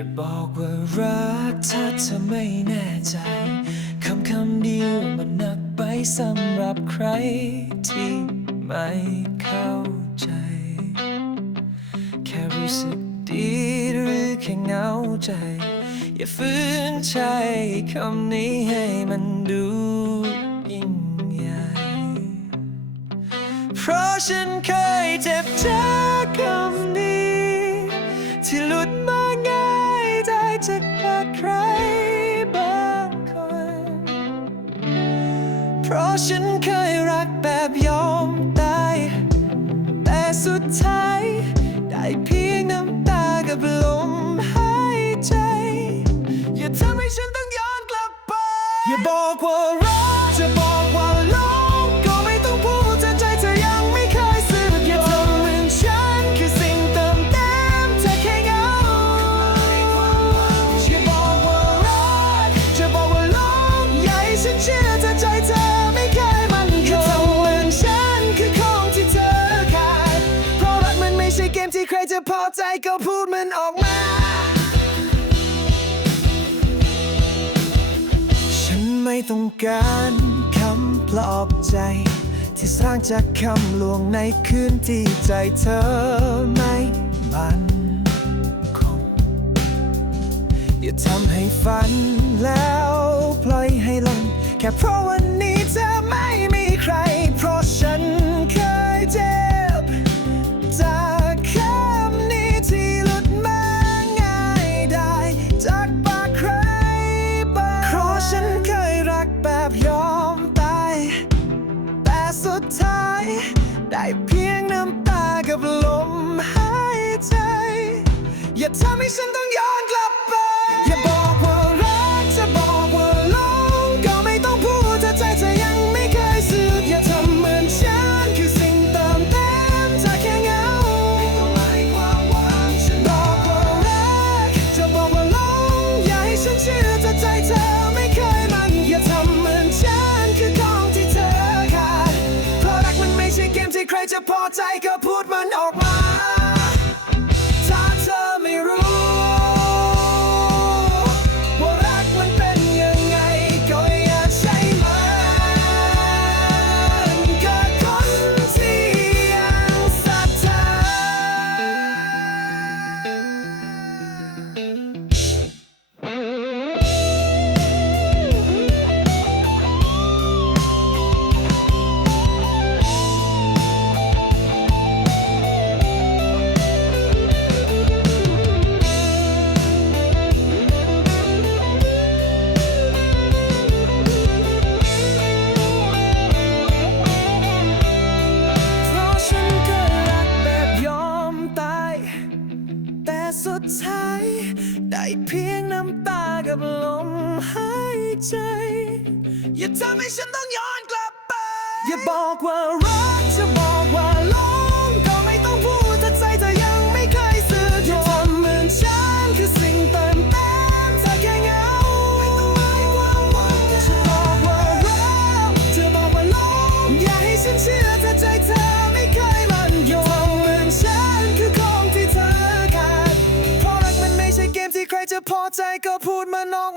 ่าบอกว่ารักถ้าเธอไม่แน่ใจคำคำเดียวมันหนักไปสำหรับใครที่ไม่เข้าใจ แค่รู้สึกดีหรือแค่เหงาใจ อย่าฝืนใจคำนี้ให้มันดูยิ่งใหญ่เพราะฉันเคยเจ็บจากคำนี้ที่หลุด จากปากใครบางคน เพราะฉันเคยรักแบบยอมตาย แต่สุดท้าย ได้เพียงน้ำตากับลมหายใจ อย่าทำให้ฉันต้องย้อนกลับไป อย่าบอกว่ารัก ไม่ต้องการคำปลอบใจ ที่สร้างจากคำลวงในคืนที่ใจเธอไม่มันคงอย่าทำให้ฝันแล้วปล่อยให้หล่นแค่เพราะว่า อย่าทำให้ฉันต้องย้อนกลับไป อย่าบอกว่ารักจะบอกว่าหลงก็ไม่ต้องพูดถ้าใจเธอยังไม่เคยสึกอย่าทำเหมือนฉันคือสิ่งเติมเต็มเธอแค่เหงาบอกว่ารักจะบอกว่าหลงอย่าให้ฉันเชื่อถ้าใจเธอไม่เคยมันอย่าทำเหมือนฉันคือของที่เธอขาดเพราะรักมันไม่ใช่เกมที่ใครจะพอใจก็พูดมันออกมา ใช่ได้เพียงน้ำตากับลมหายใจ อย่าทำให้ฉันต้องย้อนกลับไป อย่าบอกว่ารักจะบอกว่าลง พอใจก็พูดมานอก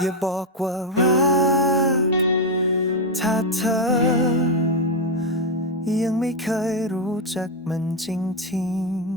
อย่าบอกว่ารัก ถ้าเธอ ยังไม่เคยรู้จักมันจริงๆ